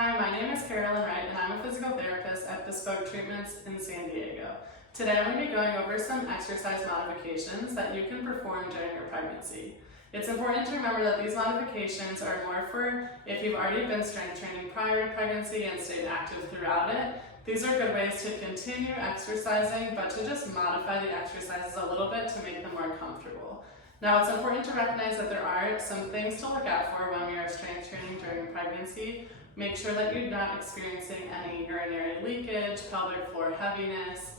Hi, my name is Carolyn Wright and I'm a physical therapist at Bespoke Treatments in San Diego. Today I'm going to be going over some exercise modifications that you can perform during your pregnancy. It's important to remember that these modifications are more for if you've already been strength training prior to pregnancy and stayed active throughout it. These are good ways to continue exercising, but to just modify the exercises a little bit to make them more comfortable. Now, it's important to recognize that there are some things to look out for when we are strength training during pregnancy. Make sure that you're not experiencing any urinary leakage, pelvic floor heaviness,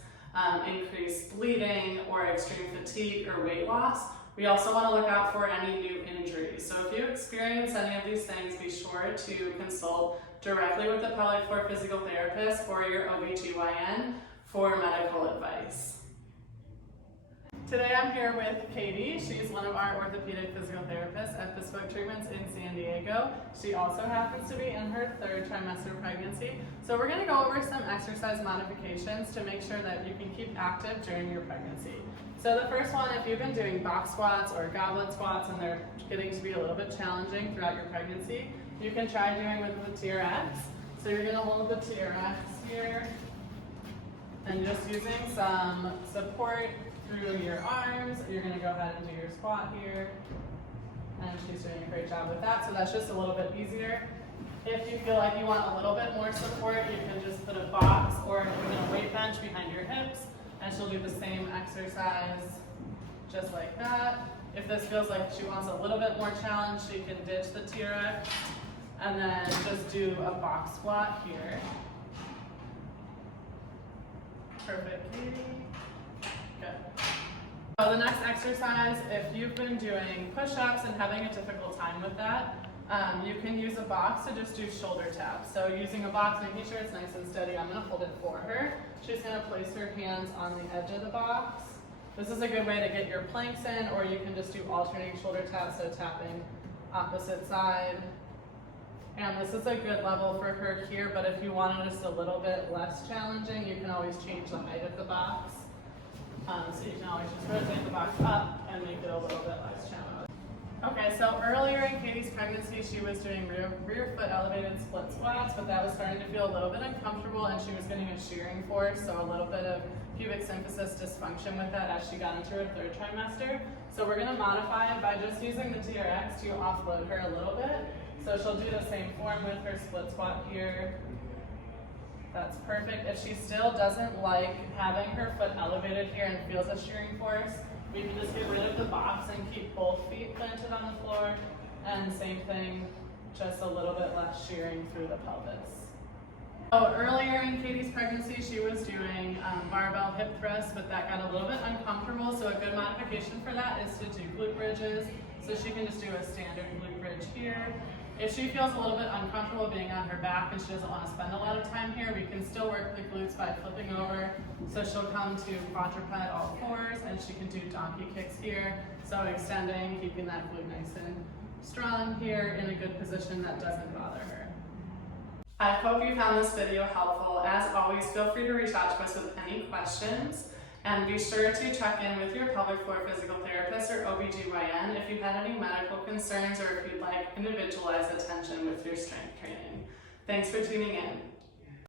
increased bleeding, or extreme fatigue or weight loss. We also want to look out for any new injuries. So if you experience any of these things, be sure to consult directly with the pelvic floor physical therapist or your OBGYN for medical advice. Today I'm here with Katie. She's one of our orthopedic physical therapists at Bespoke Treatments in San Diego. She also happens to be in her 3rd trimester pregnancy. So we're going to go over some exercise modifications to make sure that you can keep active during your pregnancy. So the first one, if you've been doing box squats or goblet squats and they're getting to be a little bit challenging throughout your pregnancy, you can try doing with the TRX. So you're going to hold the TRX here and just using some support through your arms. You're going to go ahead and do your squat here, and she's doing a great job with that, so that's just a little bit easier. If you feel like you want a little bit more support, you can just put a box or even a weight bench behind your hips, and she'll do the same exercise just like that. If this feels like she wants a little bit more challenge, she can ditch the TRX and then just do a box squat here. Perfect, Katie. Good. So the next exercise, if you've been doing push-ups and having a difficult time with that, you can use a box to just do shoulder taps. So using a box, making sure it's nice and steady, I'm going to hold it for her. She's going to place her hands on the edge of the box. This is a good way to get your planks in, or you can just do alternating shoulder taps, so tapping opposite side. And this is a good level for her here, but if you want it just a little bit less challenging, you can always change the height of the box. So you can always just rotate the box up and make it a little bit less challenging. Okay, so earlier in Katie's pregnancy, she was doing rear foot elevated split squats, but that was starting to feel a little bit uncomfortable and she was getting a shearing force, so a little bit of pubic symphysis dysfunction with that as she got into her 3rd trimester. So we're gonna modify it by just using the TRX to offload her a little bit. So she'll do the same form with her split squat here. That's perfect. If she still doesn't like having her foot elevated here and feels a shearing force, we can just get rid of the box and keep both feet planted on the floor. And same thing, just a little bit less shearing through the pelvis. So earlier in Katie's pregnancy, she was doing barbell hip thrusts, but that got a little bit uncomfortable. So a good modification for that is to do glute bridges. So she can just do a standard glute bridge here. If she feels a little bit uncomfortable being on her back and she doesn't want to spend a lot of time here, we can still work the glutes by flipping over. So she'll come to quadruped all fours and she can do donkey kicks here. So extending, keeping that glute nice and strong here in a good position that doesn't bother her. I hope you found this video helpful. As always, feel free to reach out to us with any questions. And be sure to check in with your pelvic floor physical therapist or OBGYN if you had any medical concerns or if you'd like individualized attention with your strength training. Thanks for tuning in.